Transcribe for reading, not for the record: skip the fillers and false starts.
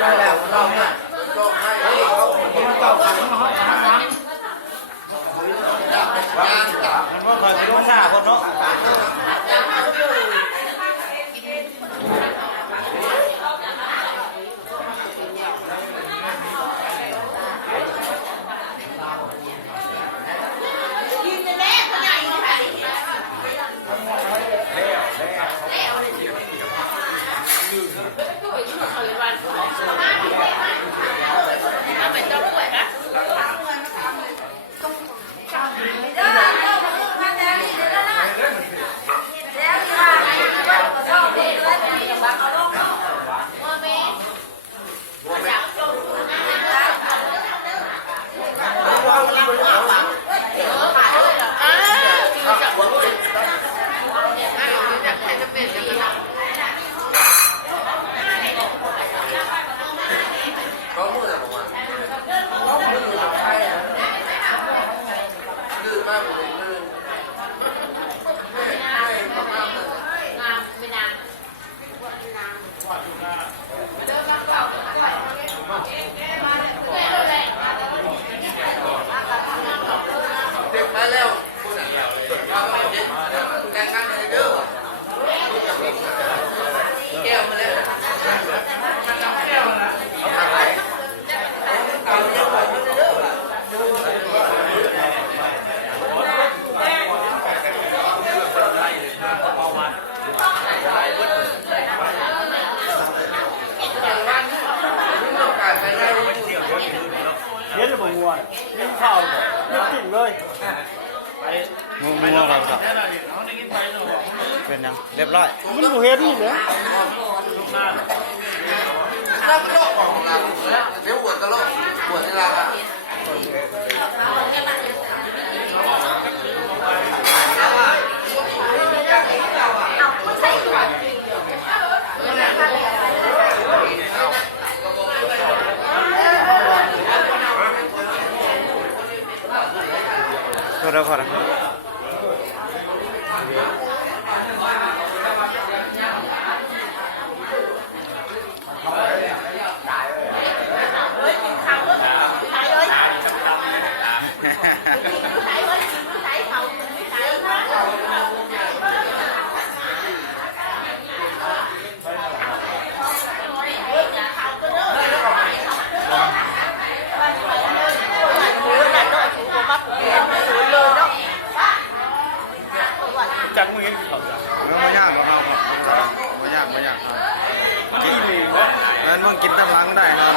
ได้แล้วเราเนี่ยมันเก่าขันมาห้อยห้างน้ำมันว่าเคยไปดูหน้าคนเนาะเย็นหรือเปล่างัวกินข้าวไม่กินเลยงัวเราครับเป็นยังเรียบร้อยมันดูเฮ็ดนี่เลยถ้าเป็นโรคของเราเดี๋ยวปวดตลอดปวดเวลาขอโทษขอโทษจังมึงยังเขาจังไม่ยากหรอกครับไม่ยากครับมันดีเลยงั้นมึงกินตะลังได้นะ